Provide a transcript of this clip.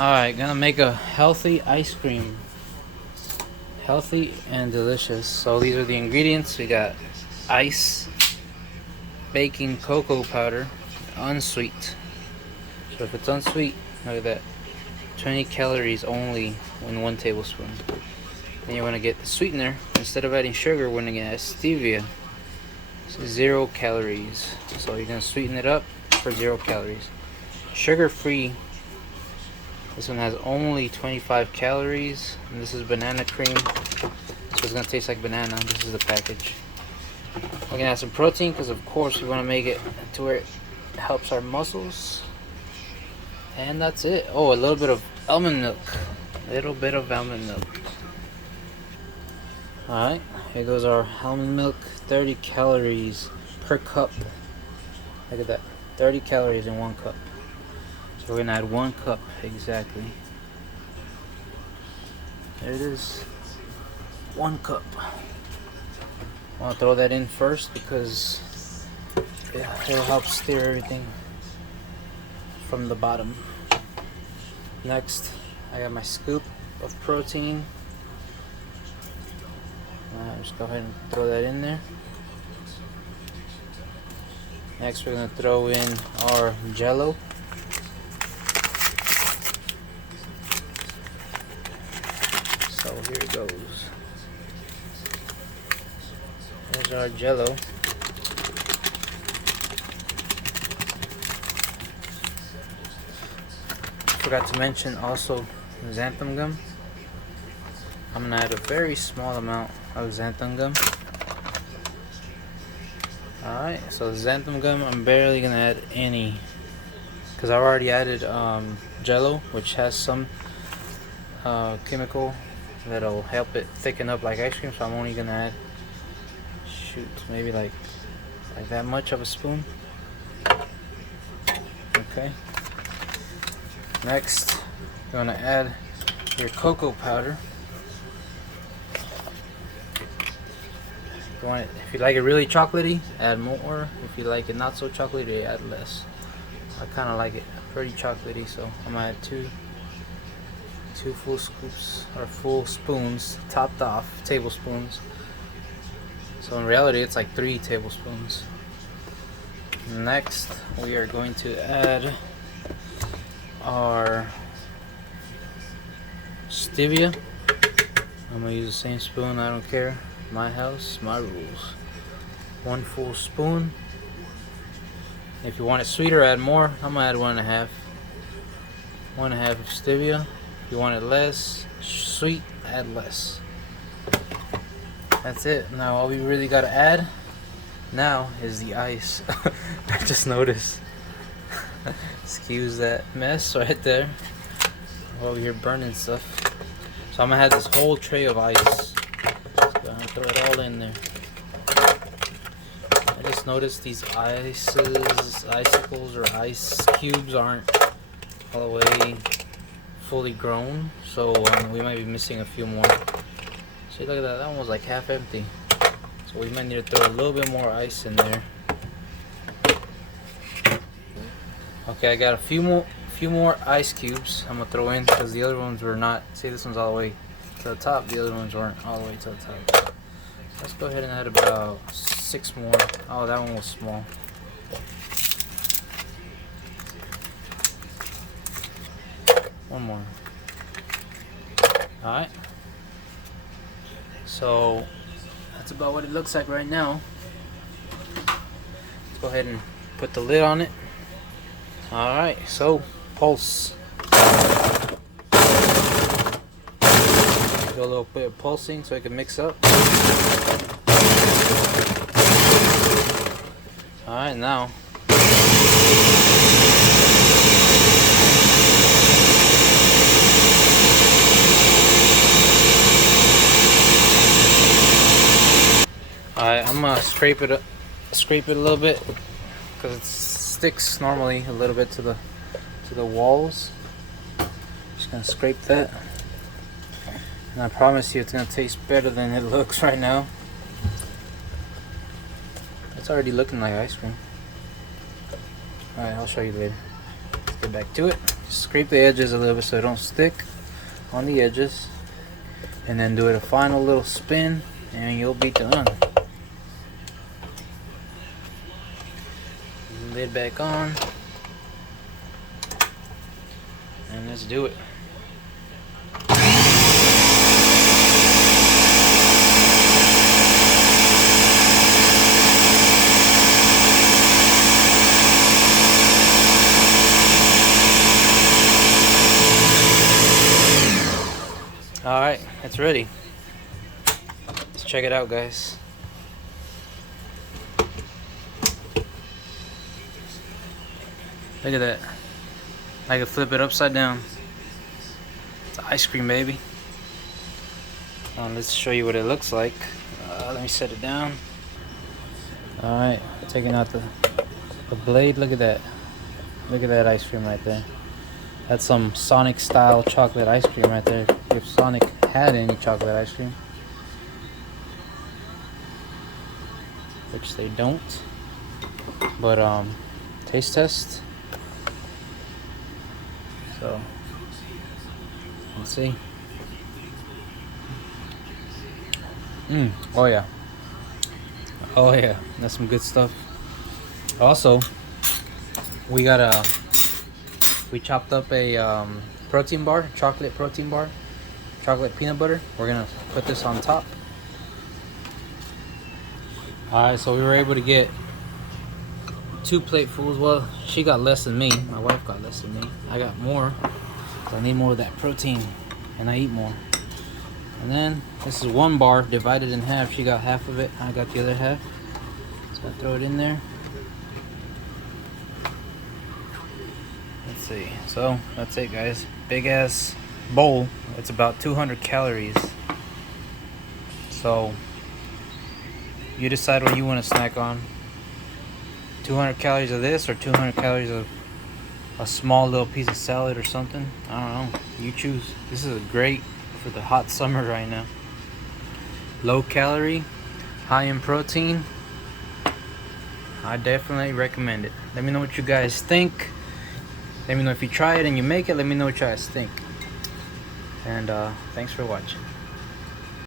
Alright, gonna make a healthy ice cream. Healthy and delicious. So these are the ingredients. We got ice, baking cocoa powder, unsweet. So if it's unsweet, look at that. 20 calories only in 1 tablespoon. Then you're gonna get the sweetener. Instead of adding sugar, we're gonna add stevia. So 0 calories. So you're gonna sweeten it up for 0 calories. Sugar-free. This one has only 25 calories, and this is banana cream, so it's gonna taste like banana. This is the package. We're gonna add some protein because, of course, we want to make it to where it helps our muscles. And that's it. Oh, a little bit of almond milk. Almond milk. Alright, here goes our almond milk. 30 calories per cup. Look at that. 30 calories in 1 cup. So we're gonna add 1 cup exactly. There it is. 1 cup. I want to throw that in first because it'll help stir everything from the bottom. Next, I got my scoop of protein. Just go ahead and throw that in there. Next, we're gonna throw in our Jello. So here it goes. There's our Jello. Forgot to mention also Xanthan Gum. I'm gonna add a very small amount of Xanthan Gum. Alright, so Xanthan Gum I'm barely gonna add any because I've already added Jello, which has some chemical that'll help it thicken up like ice cream, so I'm only gonna add maybe like that much of a spoon. Okay, next you're gonna add your cocoa powder. If you like it really chocolatey, add more. If you like it not so chocolatey, add less. I kind of like it pretty chocolatey, so I'm gonna add two full scoops or full spoons, topped off tablespoons. So in reality it's like 3 tablespoons. Next we are going to add our stevia. I'm gonna use the same spoon, I don't care. My house, my rules. 1 full spoon. If you want it sweeter, add more. I'm gonna add 1.5. 1.5 of stevia. If you want it less sweet, add less. That's it. Now all we really gotta add now is the ice. I just noticed. Excuse that mess right there. I'm over here burning stuff. So I'm gonna have this whole tray of ice. So I'm gonna throw it all in there. I just noticed these icicles or ice cubes aren't all the way fully grown, so we might be missing a few more. See, look at that, that one was like half empty, so we might need to throw a little bit more ice in there. Okay, I got a few more ice cubes I'm gonna throw in because the other ones were not. See, this one's all the way to the top, the other ones weren't all the way to the top. Let's go ahead and add about 6 more. Oh, that one was small. One more. Alright. So that's about what it looks like right now. Let's go ahead and put the lid on it. Alright, so pulse. Do a little bit of pulsing so it can mix up. Alright, now I'm gonna scrape it a little bit because it sticks normally a little bit to the walls. Just gonna scrape that, and I promise you it's gonna taste better than it looks right now. It's already looking like ice cream. Alright, I'll show you later. Let's get back to it. scrape the edges a little bit so it don't stick on the edges, and then do it a final little spin and you'll be done. Lid back on, and let's do it. Alright, it's ready. Let's check it out, guys. Look at that. I can flip it upside down. It's ice cream, baby. Let's show you what it looks like. Let me set it down. Alright, taking out the blade. Look at that. Look at that ice cream right there. That's some Sonic style chocolate ice cream right there. If Sonic had any chocolate ice cream, which they don't. But taste test. So let's see. Oh yeah. Oh yeah. That's some good stuff. Also, we chopped up a protein bar, chocolate protein bar, chocolate peanut butter. We're gonna put this on top. Alright, so we were able to get 2 platefuls. Well, she got less than me. My wife got less than me. I got more. So I need more of that protein, and I eat more. And then this is 1 bar divided in half. She got half of it. I got the other half. So I throw it in there. Let's see. So that's it, guys. Big ass bowl. It's about 200 calories. So you decide what you want to snack on. 200 calories of this or 200 calories of a small little piece of salad or something. I don't know. You choose. This is great for the hot summer right now. Low calorie, high in protein. I definitely recommend it. Let me know what you guys think. Let me know if you try it and you make it. Let me know what you guys think. And thanks for watching.